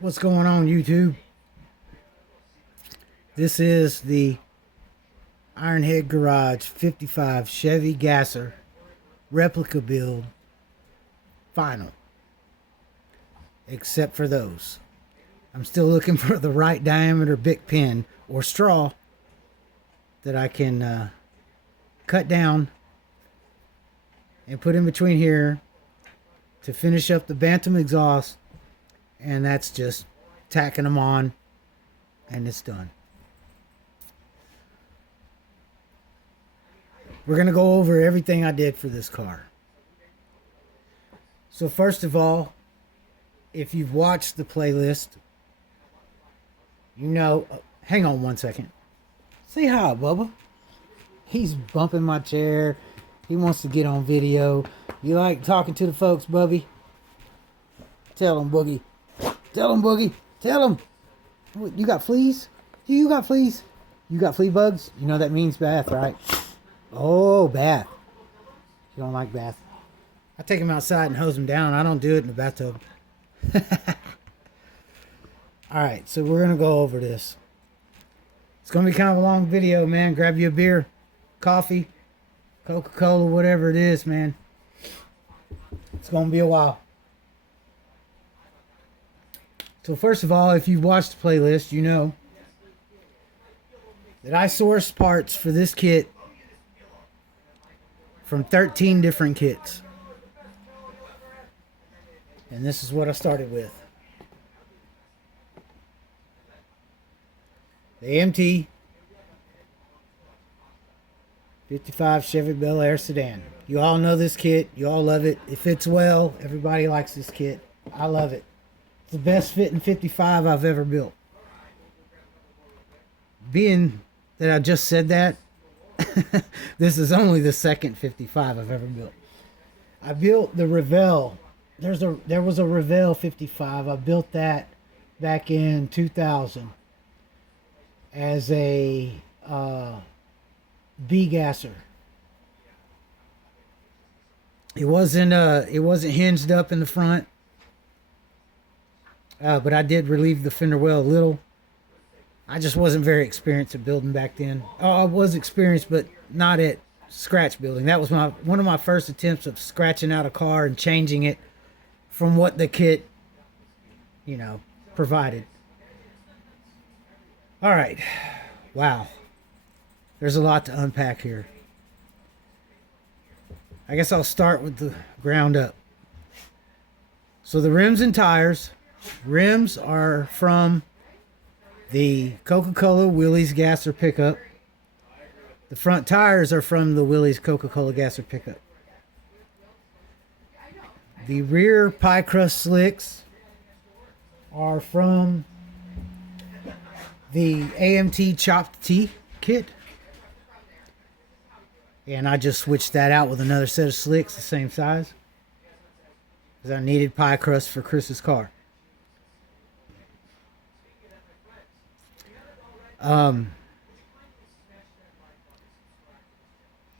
What's going on, YouTube? This is the Ironhead Garage 55 Chevy Gasser replica build final. Except for those. I'm still looking for the right diameter Bic pen or straw that I can cut down and put in between here to finish up the Bantam exhaust, and that's just tacking them on and it's done. We're going to go over everything I did for this car. So first of all, if you've watched the playlist, you know, hang on one second. Say hi, Bubba. He's bumping my chair. He wants to get on video. You like talking to the folks, Bubby? Tell him, Boogie. Tell him, Boogie. Tell him. What, you got fleas? You got fleas? You got flea bugs? You know that means bath, right? Oh, bath. You don't like bath? I take him outside and hose him down. I don't do it in the bathtub. Alright, so we're going to go over this. It's going to be kind of a long video, man. Grab you a beer, coffee, Coca-Cola, whatever it is, man. It's going to be a while. So first of all, if you've watched the playlist, you know that I sourced parts for this kit from 13 different kits. And this is what I started with. The AMT 55 Chevy Bel Air sedan. You all know this kit. You all love it. It fits well. Everybody likes this kit. I love it. It's the best fitting 55 I've ever built. Being that I just said that, this is only the second 55 I've ever built. I built the Revel. There was a Revel 55. I built that back in 2000 as a B gasser. It wasn't hinged up in the front, but I did relieve the fender well a little. I just wasn't very experienced at building back then. Oh, I was experienced, but not at scratch building. That was one of my first attempts of scratching out a car and changing it from what the kit, provided. All right. Wow. There's a lot to unpack here. I guess I'll start with the ground up. So the rims and tires. Rims are from the Coca-Cola Willys Gasser pickup. The front tires are from the Willys Coca-Cola Gasser pickup. The rear pie crust slicks are from the AMT chopped T kit. And I just switched that out with another set of slicks the same size, because I needed pie crust for Chris's car.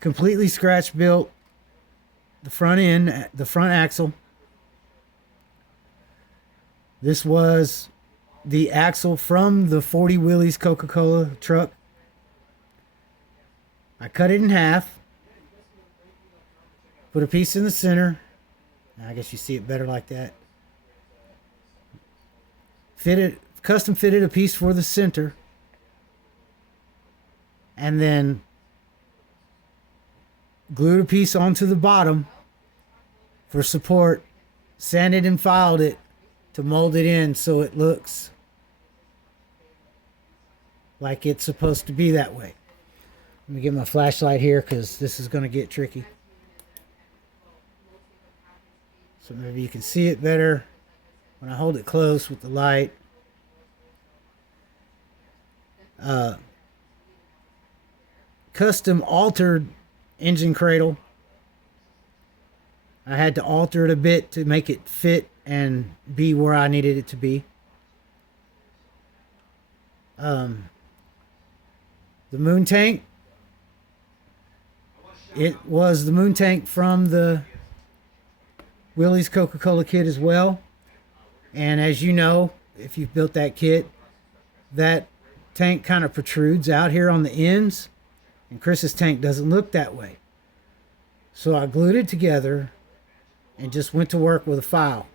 Completely scratch built the front end, the front axle. This was the axle from the 40 Willys Coca-Cola truck. I cut it in half, put a piece in the center. I guess you see it better like that. Custom fitted a piece for the center, and then glued a piece onto the bottom for support, sanded and filed it to mold it in so it looks like it's supposed to be that way. Let me get my flashlight here because this is going to get tricky. So maybe you can see it better when I hold it close with the light. Custom altered engine cradle. I had to alter it a bit to make it fit and be where I needed it to be. The moon tank. It was the moon tank from the Willys Coca-Cola kit as well. And as you know, if you've built that kit, that tank kind of protrudes out here on the ends, and Chris's tank doesn't look that way. So I glued it together and just went to work with a file.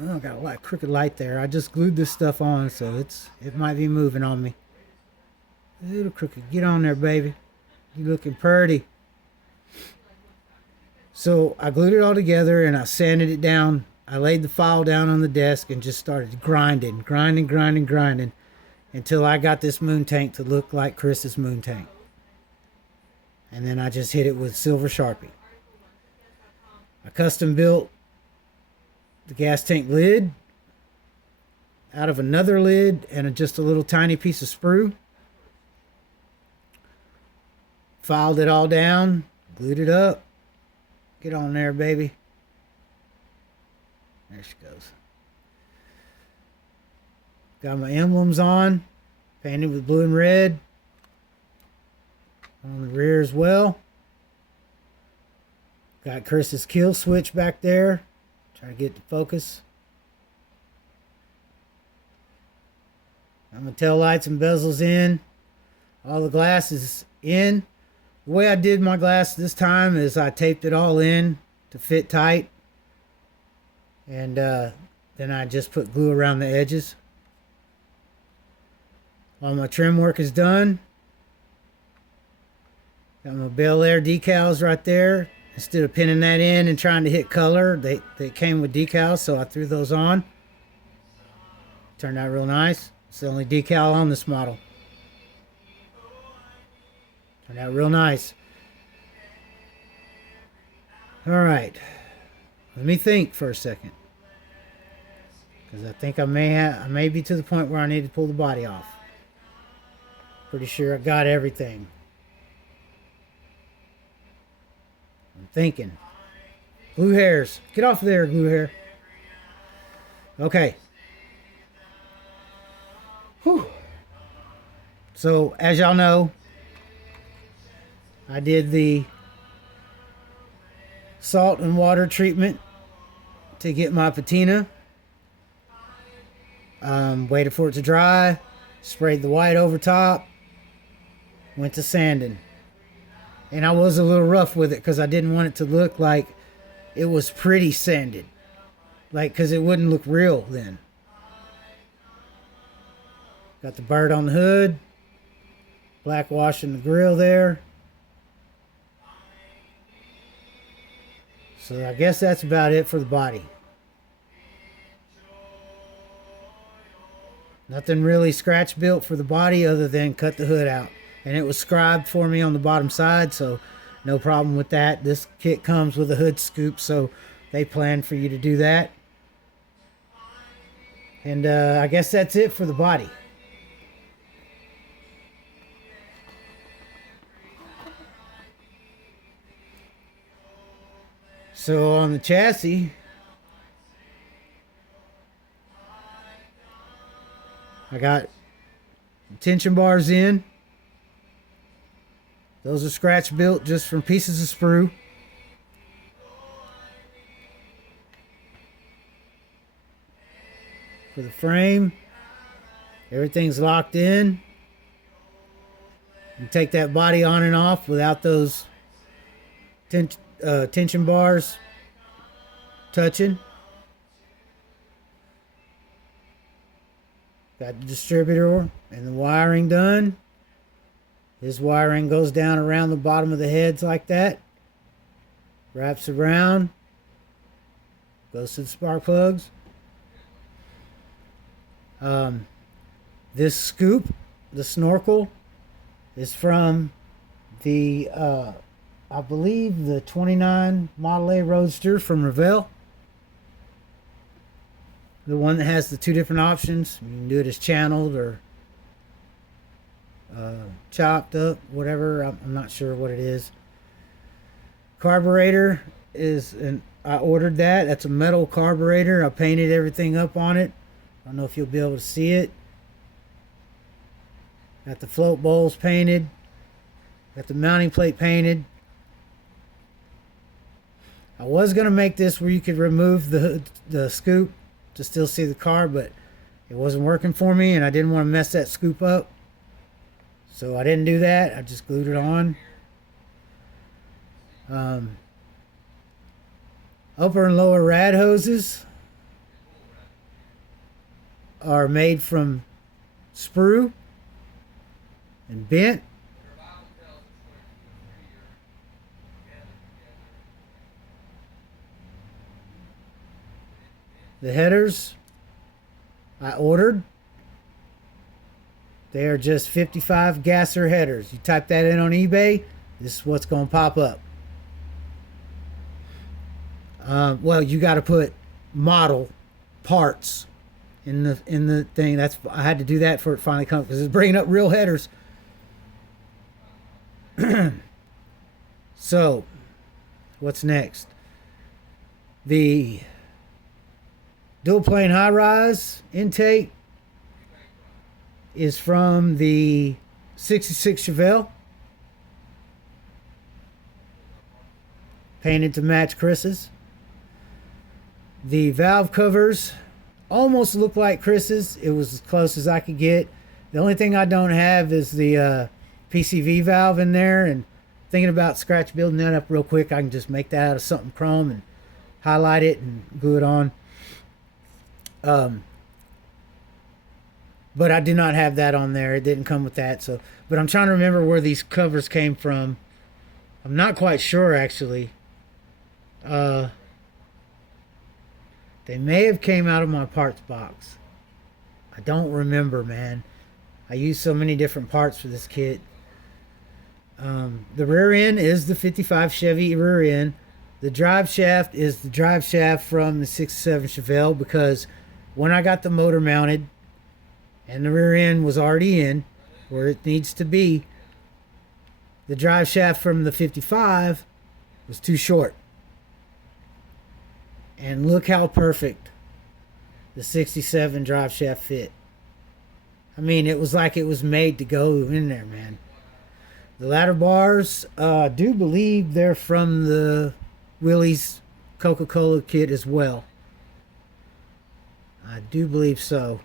Oh, I got a lot of crooked light there. I just glued this stuff on, so it might be moving on me. A little crooked. Get on there, baby. You looking pretty. So I glued it all together and I sanded it down. I laid the file down on the desk and just started grinding until I got this moon tank to look like Chris's moon tank. And then I just hit it with silver Sharpie. I custom built the gas tank lid out of another lid and just a little tiny piece of sprue. Filed it all down, glued it up. Get on there, baby. There she goes. Got my emblems on, painted with blue and red on the rear as well. Got Chris's kill switch back there. Try to get the focus. Got my tail lights and bezels in. All the glass is in. The way I did my glass this time is I taped it all in to fit tight. And then I just put glue around the edges. All my trim work is done. Got my Bel Air decals right there. Instead of pinning that in and trying to hit color, they came with decals, so I threw those on. Turned out real nice. It's the only decal on this model. Turned out real nice. Alright. Let me think for a second. Because I think I may be to the point where I need to pull the body off. Pretty sure I got everything. I'm thinking. Glue hairs. Get off of there, glue hair. Okay. Whew. So, as y'all know, I did the salt and water treatment to get my patina. Waited for it to dry. Sprayed the white over top. Went to sanding. And I was a little rough with it because I didn't want it to look like it was pretty sanded. Like, because it wouldn't look real then. Got the bird on the hood. Black washing the grill there. So I guess that's about it for the body. Nothing really scratch built for the body other than cut the hood out. And it was scribed for me on the bottom side, so no problem with that. This kit comes with a hood scoop, so they planned for you to do that. And I guess that's it for the body. So on the chassis, I got tension bars in. Those are scratch built just from pieces of sprue. For the frame, everything's locked in. You take that body on and off without those tension bars touching. Got the distributor and the wiring done. This wiring goes down around the bottom of the heads like that. Wraps around. Goes to the spark plugs. This scoop, the snorkel, is from the, I believe, the 29 Model A Roadster from Revell. The one that has the two different options. You can do it as channeled or chopped up, whatever. I'm not sure what it is. Carburetor is I ordered that. That's a metal carburetor. I painted everything up on it. I don't know if you'll be able to see it. Got the float bowls painted. Got the mounting plate painted. I was going to make this where you could remove the scoop to still see the car, but It wasn't working for me, and I didn't want to mess that scoop up. So I didn't do that. I just glued it on. Upper and lower rad hoses are made from sprue and bent. The headers I ordered. They are just 55 Gasser headers. You type that in on eBay, this is what's going to pop up. Well, you got to put model parts in the thing. That's I had to do that for it finally come because it's bringing up real headers. So, what's next? The dual plane high rise intake is from the 66 Chevelle, painted to match Chris's. The valve covers almost look like Chris's. It was as close as I could get. The only thing I don't have is the PCV valve in there, and thinking about scratch building that up real quick. I can just make that out of something chrome and highlight it and glue it on. But I did not have that on there. It didn't come with that. So, but I'm trying to remember where these covers came from. I'm not quite sure actually. They may have came out of my parts box. I don't remember, man. I used so many different parts for this kit. The rear end is the 55 Chevy rear end. The drive shaft is the drive shaft from the 67 Chevelle, because when I got the motor mounted and the rear end was already in where it needs to be, the drive shaft from the 55 was too short. And look how perfect the 67 drive shaft fit. I mean, it was like it was made to go in there, man. The ladder bars, I do believe they're from the Willys Coca-Cola kit as well. I do believe so.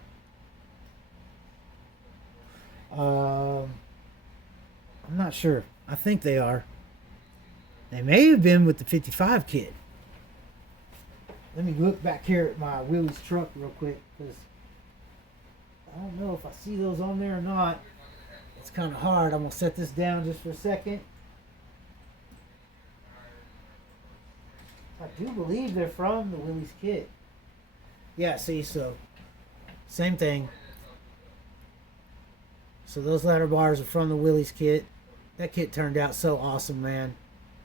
I'm not sure. I think they are. They may have been with the 55 kit. Let me look back here at my Willys truck real quick, because I don't know if I see those on there or not. It's kind of hard. I'm going to set this down just for a second. I do believe they're from the Willys kit. Yeah, see, so same thing. So those ladder bars are from the Willys kit. That kit turned out so awesome, man.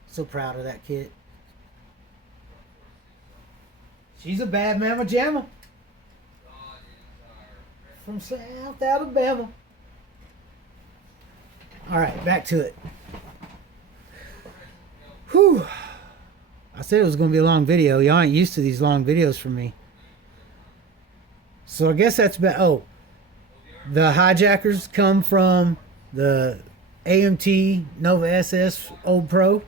So proud of that kit. She's a bad mama jamma. From South Alabama. Alright, back to it. Whew. I said it was going to be a long video. Y'all ain't used to these long videos from me. So I guess that's about... Oh. The hijackers come from the AMT Nova SS Old Pro.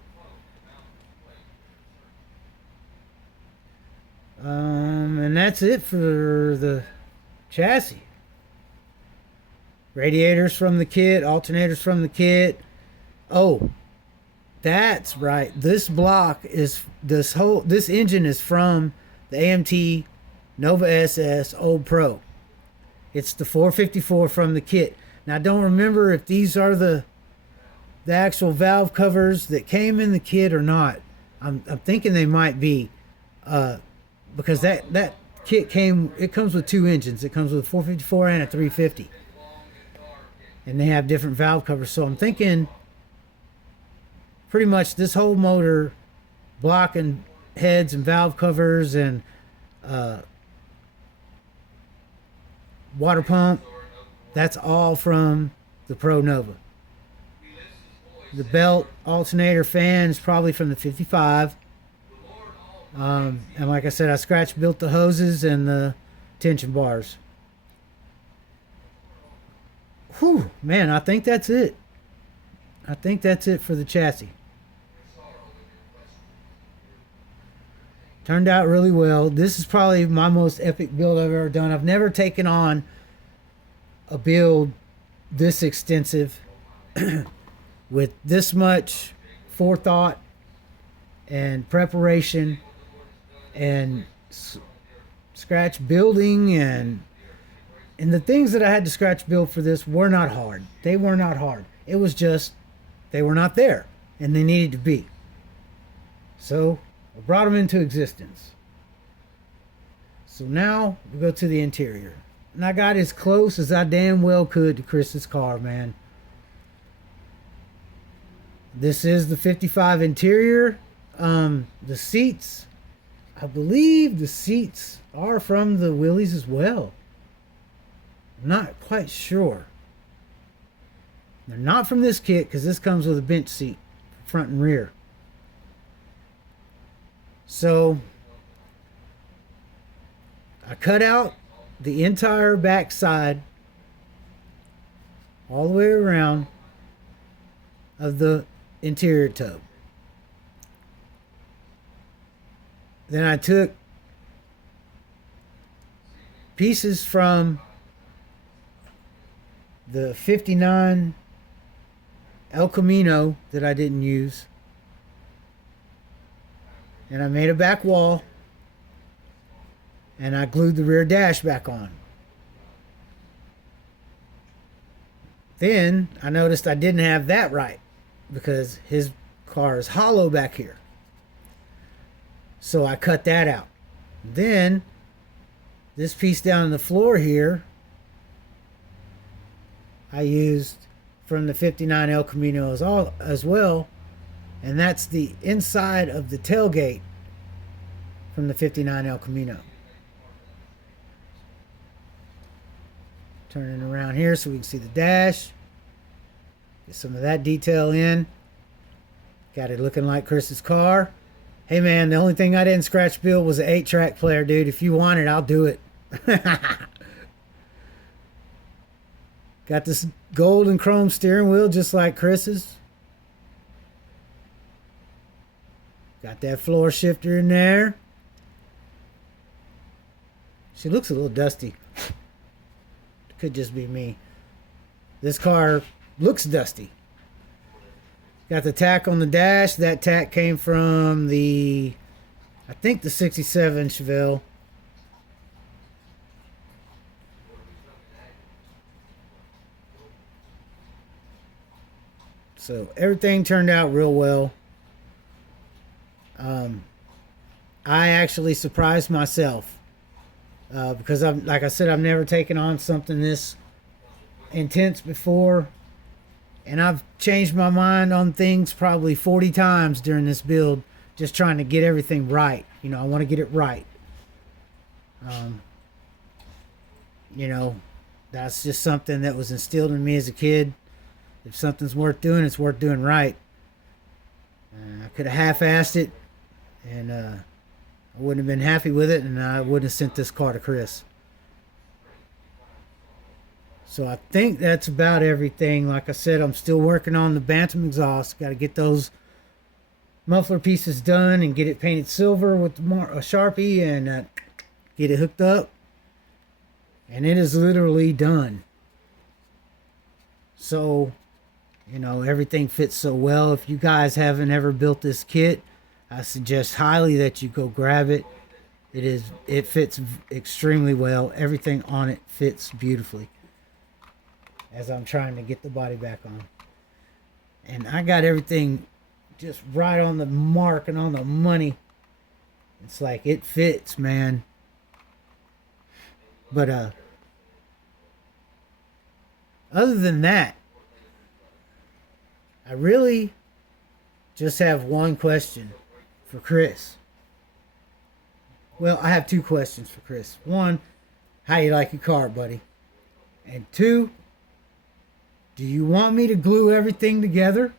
And that's it for the chassis. Radiators from the kit, alternators from the kit. Oh, that's right. This block is this engine is from the AMT Nova SS Old Pro. It's the 454 from the kit. Now I don't remember if these are the actual valve covers that came in the kit or not. I'm thinking they might be. Because that kit comes with two engines. It comes with a 454 and a 350. And they have different valve covers. So I'm thinking pretty much this whole motor, block and heads and valve covers and water pump, that's all from the Pro Nova. The belt alternator fan is probably from the 55. And like I said, I scratch built the hoses and the tension bars. Whew, man, I think that's it. I think that's it for the chassis. Turned out really well. This is probably my most epic build I've ever done. I've never taken on a build this extensive with this much forethought and preparation and scratch building, and the things that I had to scratch build for this were not hard. They were not hard. It was just they were not there and they needed to be. So I brought them into existence. So now we go to the interior. And I got as close as I damn well could to Chris's car, man. This is the 55 interior. The seats, I believe the seats are from the Willys as well. I'm not quite sure. They're not from this kit because this comes with a bench seat, front and rear. So I cut out the entire back side all the way around of the interior tub. Then I took pieces from the 59 El Camino that I didn't use, and I made a back wall, and I glued the rear dash back on. Then I noticed I didn't have that right because his car is hollow back here. So I cut that out. Then this piece down on the floor here, I used from the 59 El Camino as well. And that's the inside of the tailgate from the 59 El Camino. Turning around here so we can see the dash. Get some of that detail in. Got it looking like Chris's car. Hey man, the only thing I didn't scratch build was an 8-track player, dude. If you want it, I'll do it. Got this gold and chrome steering wheel just like Chris's. Got that floor shifter in there. She looks a little dusty. Could just be me. This car looks dusty. Got the tack on the dash. That tack came from the, I think the 67 Chevelle. So everything turned out real well. I actually surprised myself because like I said, I've never taken on something this intense before. And I've changed my mind on things probably 40 times during this build, just trying to get everything right. You know, I want to get it right. You know, that's just something that was instilled in me as a kid. If something's worth doing, it's worth doing right. I could have half-assed it, and I wouldn't have been happy with it, and I wouldn't have sent this car to Chris. So I think that's about everything. Like I said, I'm still working on the Bantam exhaust. Got to get those muffler pieces done and get it painted silver with a Sharpie and get it hooked up. And it is literally done. So, you know, everything fits so well. If you guys haven't ever built this kit, I suggest highly that you go grab it. It fits extremely well. Everything on it fits beautifully. As I'm trying to get the body back on. And I got everything just right on the mark and on the money. It's like it fits, man. But other than that, I really just have one question for Chris. Well, I have two questions for Chris. One, how you like your car, buddy? And two, do you want me to glue everything together?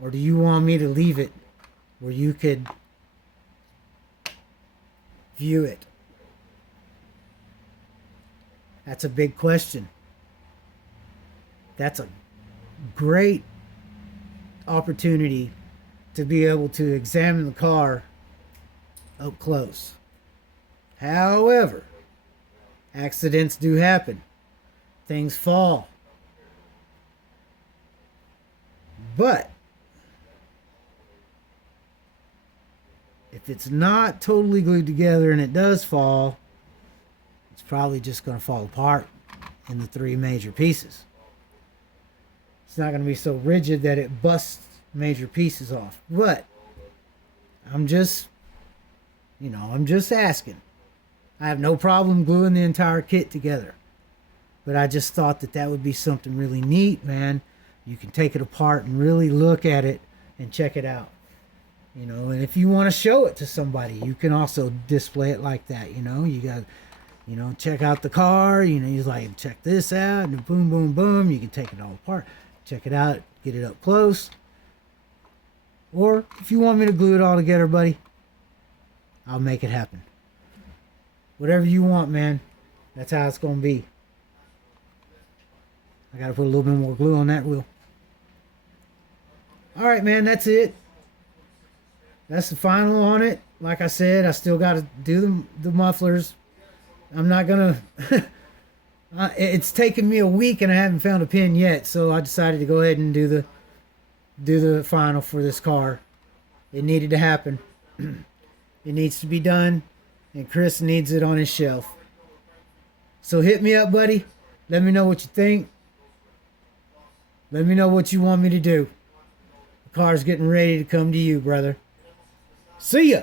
Or do you want me to leave it where you could view it? That's a big question. That's a great opportunity to be able to examine the car up close. However, accidents do happen. Things fall. But if it's not totally glued together and it does fall, it's probably just going to fall apart in the three major pieces. It's not going to be so rigid that it busts major pieces off. But I'm just asking. I have no problem gluing the entire kit together. But I just thought that would be something really neat, man. You can take it apart and really look at it and check it out. You know, and if you want to show it to somebody, you can also display it like that. You know, you got, check out the car. You know, you're like, check this out, and boom, boom, boom. You can take it all apart, check it out, get it up close. Or if you want me to glue it all together, buddy, I'll make it happen. Whatever you want, man. That's how it's gonna be. I gotta put a little bit more glue on that wheel. All right, man, that's it. That's the final on it. Like I said, I still got to do the mufflers. I'm not gonna. It's taken me a week and I haven't found a pin yet, so I decided to go ahead and do the final for this car. It needed to happen. It needs to be done, and Chris needs it on his shelf. So hit me up, buddy. Let me know what you think. Let me know what you want me to do. The car's getting ready to come to you, brother. See ya!